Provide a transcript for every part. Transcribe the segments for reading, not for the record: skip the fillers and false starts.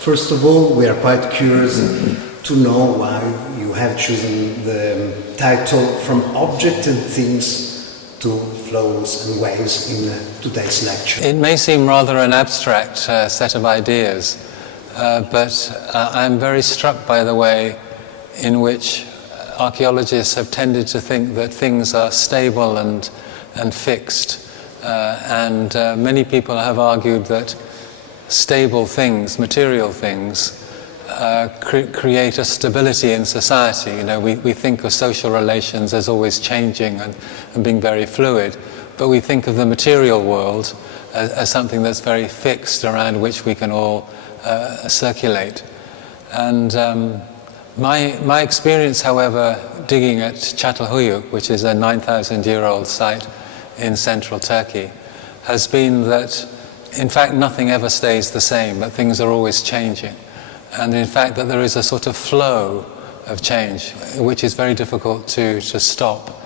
First of all, we are quite curious to know why you have chosen the title From Object and Things to Flows and Waves in today's lecture. It may seem rather an abstract set of ideas, but I'm very struck by the way in which archaeologists have tended to think that things are stable and fixed. And many people have argued that stable things, material things, create a stability in society. You know, we think of social relations as always changing and being very fluid, but we think of the material world as something that's very fixed, around which we can all circulate. And my experience, however, digging at Çatalhöyük, which is a 9,000-year-old site in central Turkey, has been that in fact nothing ever stays the same, that things are always changing, and in fact that there is a sort of flow of change which is very difficult to stop,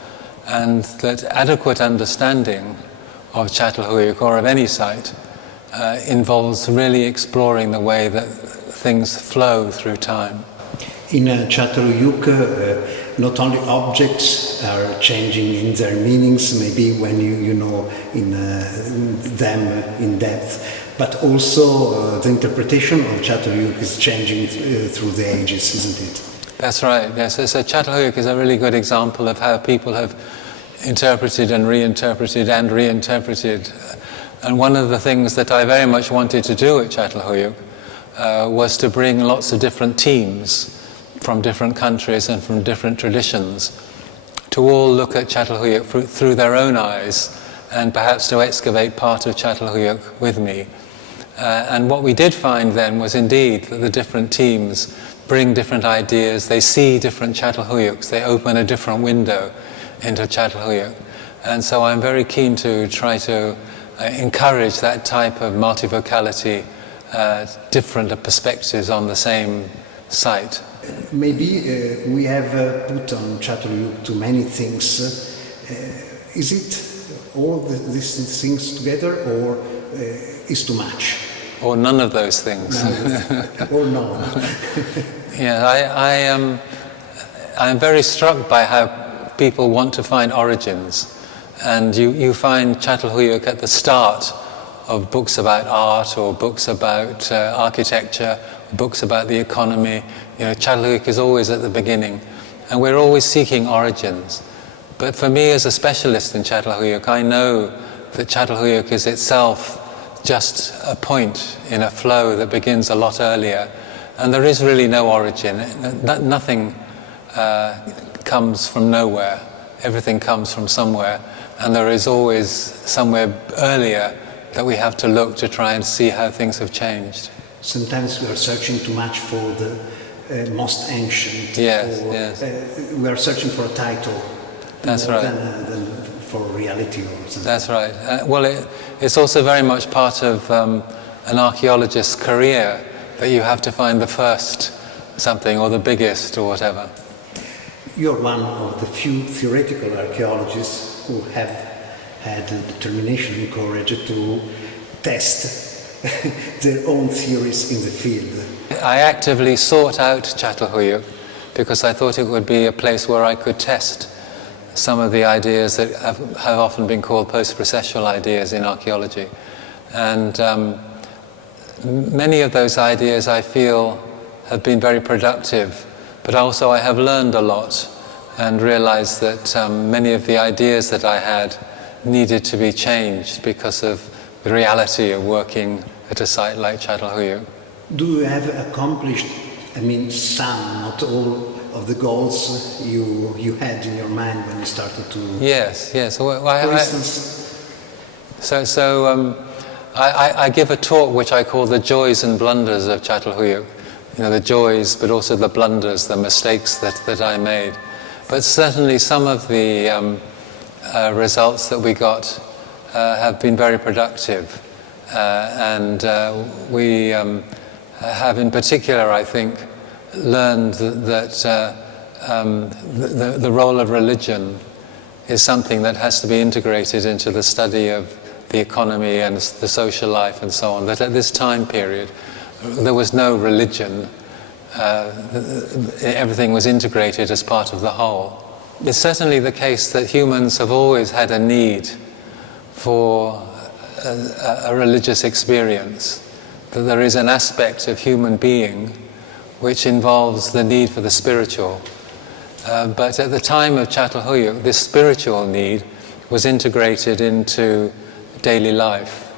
and that adequate understanding of Çatalhöyük or of any site involves really exploring the way that things flow through time. In Çatalhöyük, not only objects are changing in their meanings, maybe when you know in them in depth, but also the interpretation of Çatalhöyük is changing through the ages, isn't it? That's right, yes. So Çatalhöyük is a really good example of how people have interpreted and reinterpreted and reinterpreted. And one of the things that I very much wanted to do at Çatalhöyük was to bring lots of different teams from different countries and from different traditions to all look at Çatalhöyük through their own eyes, and perhaps to excavate part of Çatalhöyük with me. And what we did find then was indeed that the different teams bring different ideas, they see different Çatalhöyüks, they open a different window into Çatalhöyük. And so I'm very keen to try to encourage that type of multivocality, different perspectives on the same site. Maybe we have put on Çatalhöyük too many things. Is it all these things together, or is too much? Or none of those things. Or no. Yeah, I'm very struck by how people want to find origins. And you find Çatalhöyük at the start of books about art, or books about architecture, books about the economy. You know, Çatalhöyük is always at the beginning, and we're always seeking origins. But for me as a specialist in Çatalhöyük, I know that Çatalhöyük is itself just a point in a flow that begins a lot earlier, and there is really no origin. Nothing comes from nowhere. Everything comes from somewhere, and there is always somewhere earlier that we have to look to try and see how things have changed. Sometimes we are searching too much for the most ancient. Yes, yes. We are searching for a title. That's right. Than for reality or something. That's right. Well, it's also very much part of an archaeologist's career that you have to find the first something or the biggest or whatever. You're one of the few theoretical archaeologists who have had the determination and courage to test their own theories in the field. I actively sought out Çatalhöyük because I thought it would be a place where I could test some of the ideas that have often been called post-processual ideas in archaeology. And many of those ideas I feel have been very productive, but also I have learned a lot and realized that many of the ideas that I had needed to be changed because of the reality of working at a site like Çatalhöyük. Do you have accomplished, some, not all, of the goals you had in your mind when you started to... Yes. For instance... I give a talk which I call the joys and blunders of Çatalhöyük. You know, the joys, but also the blunders, the mistakes that I made. But certainly some of the results that we got have been very productive. And we have in particular, I think, learned that the role of religion is something that has to be integrated into the study of the economy and the social life and so on. That at this time period, there was no religion. Everything was integrated as part of the whole. It's certainly the case that humans have always had a need for a religious experience, that there is an aspect of human being which involves the need for the spiritual. But at the time of Çatalhöyük, this spiritual need was integrated into daily life.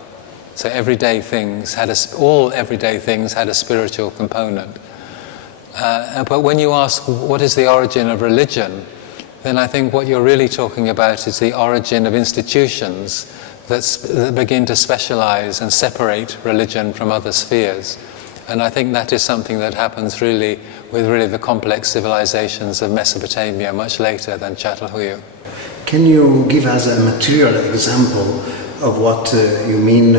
So all everyday things had a spiritual component. But when you ask what is the origin of religion, then I think what you're really talking about is the origin of institutions that begin to specialize and separate religion from other spheres. And I think that is something that happens really with the complex civilizations of Mesopotamia much later than Çatalhöyük. Can you give us a material example of what you mean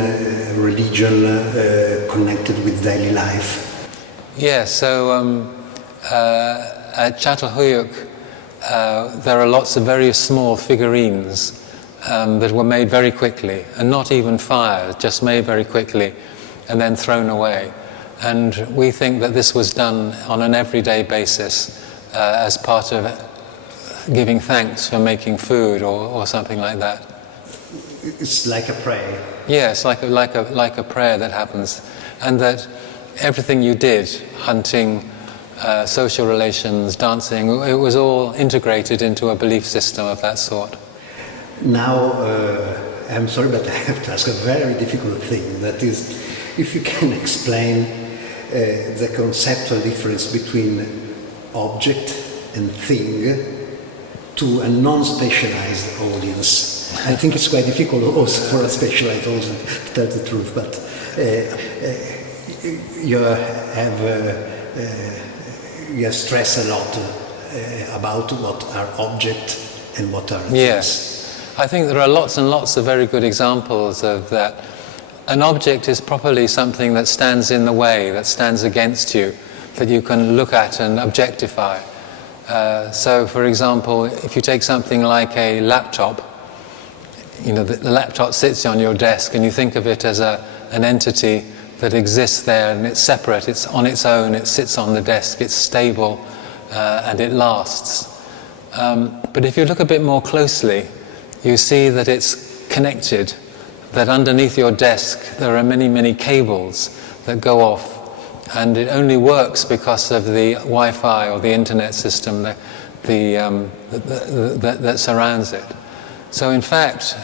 religion connected with daily life? Yes, so at Çatalhöyük there are lots of very small figurines that were made very quickly, and not even fired, just made very quickly and then thrown away. And we think that this was done on an everyday basis as part of giving thanks for making food or something like that. It's like a prayer. Yes, like a prayer that happens, and that everything you did, hunting, social relations, dancing, it was all integrated into a belief system of that sort. Now, I'm sorry, but I have to ask a very difficult thing. That is, if you can explain the conceptual difference between object and thing to a non-specialized audience. I think it's quite difficult also for a specialized audience to tell the truth, but you have stressed a lot about what are object and what are things. Yes. I think there are lots and lots of very good examples of that. An object is properly something that stands in the way, that stands against you, that you can look at and objectify. So, for example, if you take something like a laptop, you know, the laptop sits on your desk and you think of it as an entity that exists there and it's separate, it's on its own, it sits on the desk, it's stable and it lasts. But if you look a bit more closely, you see that it's connected, that underneath your desk there are many, many cables that go off, and it only works because of the Wi-Fi or the internet system that surrounds it. So in fact,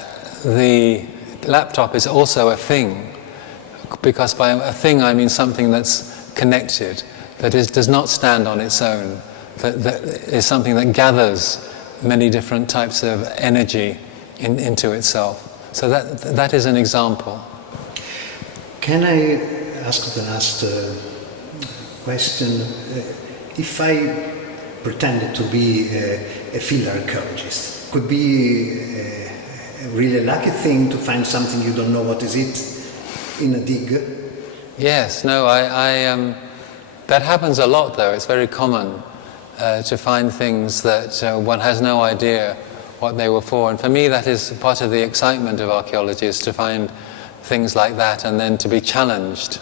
the laptop is also a thing, because by a thing I mean something that's connected, does not stand on its own, that is something that gathers many different types of energy into itself. So that is an example. Can I ask the last question? If I pretended to be a field archaeologist, could be a really lucky thing to find something you don't know what is it in a dig? Yes, no, I that happens a lot though. It's very common to find things that one has no idea what they were for. And for me that is part of the excitement of archaeology, is to find things like that and then to be challenged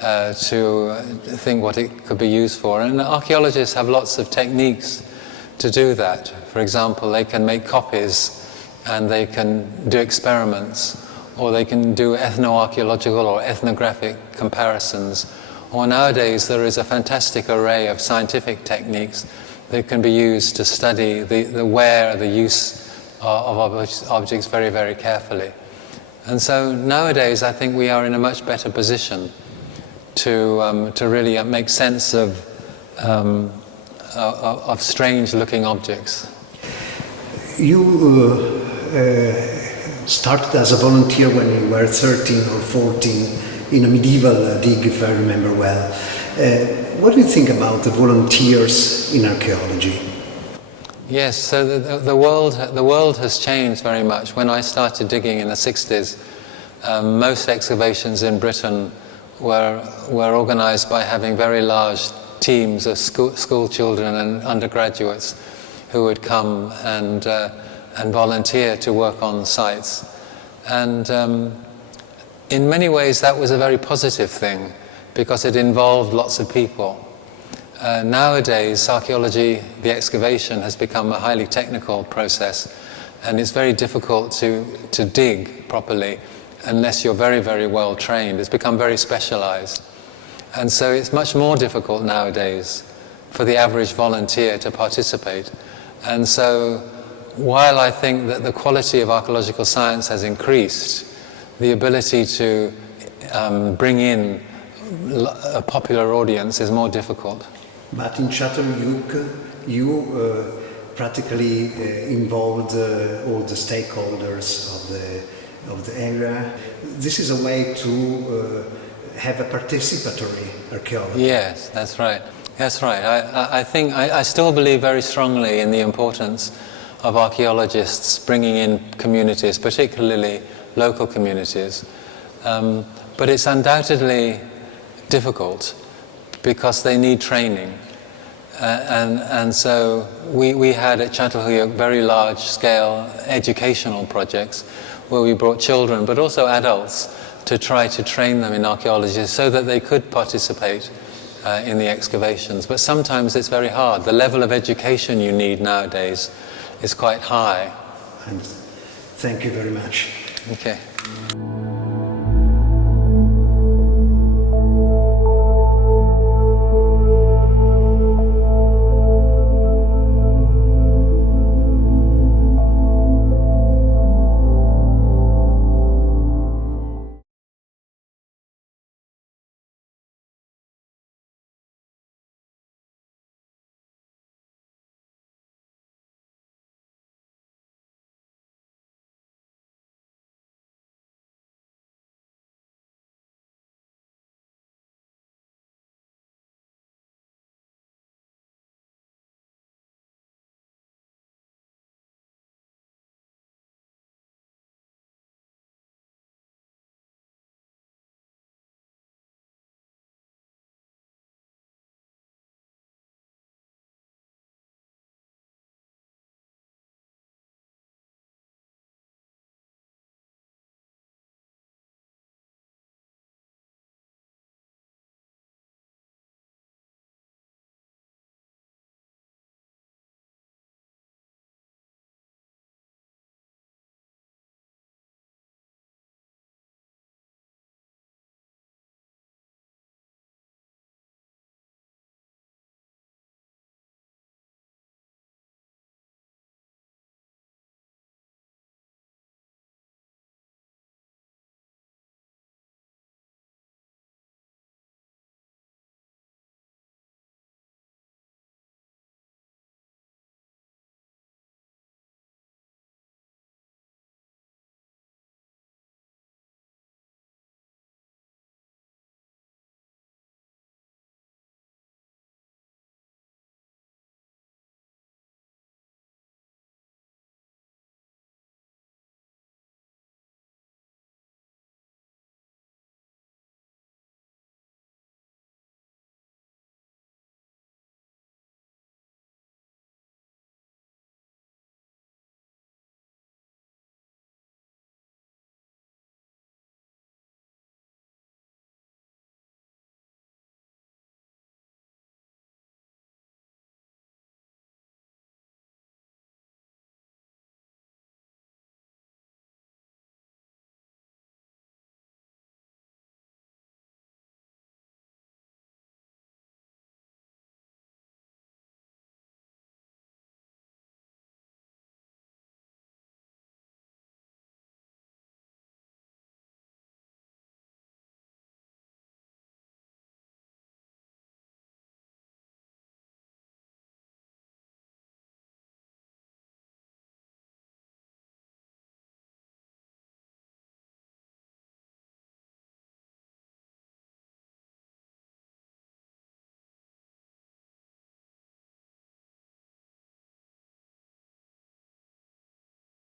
to think what it could be used for. And archaeologists have lots of techniques to do that. For example, they can make copies and they can do experiments, or they can do ethno-archaeological or ethnographic comparisons. Or nowadays there is a fantastic array of scientific techniques that can be used to study the wear, the use of objects very, very carefully. And so nowadays I think we are in a much better position to really make sense of strange-looking objects. You started as a volunteer when you were 13 or 14 in a medieval dig, if I remember well. What do you think about the volunteers in archaeology? Yes, so the world has changed very much. When I started digging in the 60s, most excavations in Britain were organized by having very large teams of school children and undergraduates who would come and volunteer to work on sites. And in many ways that was a very positive thing, because it involved lots of people. Nowadays, archaeology, the excavation, has become a highly technical process, and it's very difficult to dig properly unless you're very, very well trained. It's become very specialized. And so it's much more difficult nowadays for the average volunteer to participate. And so while I think that the quality of archaeological science has increased, the ability to bring in a popular audience is more difficult. But in Çatalhöyük, you practically involved all the stakeholders of the area. This is a way to have a participatory archaeology. Yes, that's right. That's right. I think I still believe very strongly in the importance of archaeologists bringing in communities, particularly local communities. But it's undoubtedly difficult because they need training. And so we had at Çatalhöyük very large-scale educational projects where we brought children, but also adults, to try to train them in archaeology so that they could participate in the excavations. But sometimes it's very hard. The level of education you need nowadays is quite high. And thank you very much. Okay.